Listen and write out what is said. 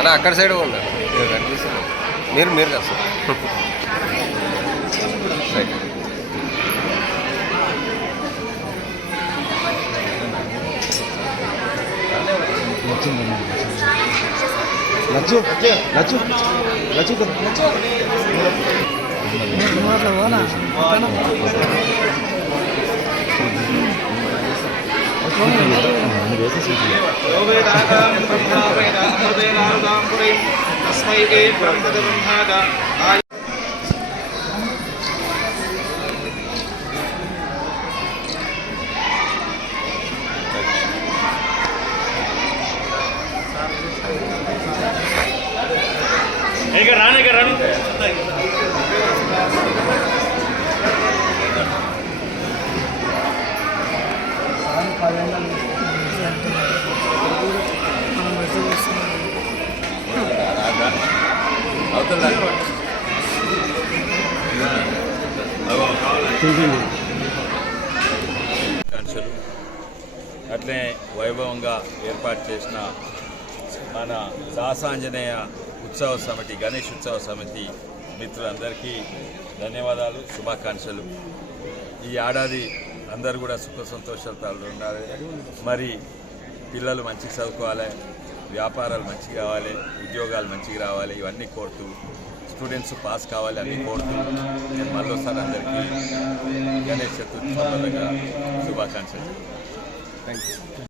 అలా అక్కడ సైడ్ ఉన్నారు మీరు మీరు కదా సార్ రైట్ లచ్చు లచ్చు లచ్చు లచ్చు రాను అట్లే వైభవంగా ఏర్పాటు చేసిన మన దాసాంజనేయ ఉత్సవ సమితి గణేష్ ఉత్సవ సమితి మిత్రులందరికీ ధన్యవాదాలు, శుభాకాంక్షలు. ఈ ఏడాది అందరూ కూడా సుఖ సంతోషాలతో ఉండాలి. మరి పిల్లలు మంచిగా చదువుకోవాలి, వ్యాపారాలు మంచిగా కావాలి, ఉద్యోగాలు మంచిగా రావాలి, ఇవన్నీ కోరుతూ స్టూడెంట్స్ పాస్ కావాలి అన్నీ కోరుతూ నేను మళ్ళీసారి అందరికీ గణేష్ చతుర్థి సందర్భంగా శుభాకాంక్షలు. Thank you.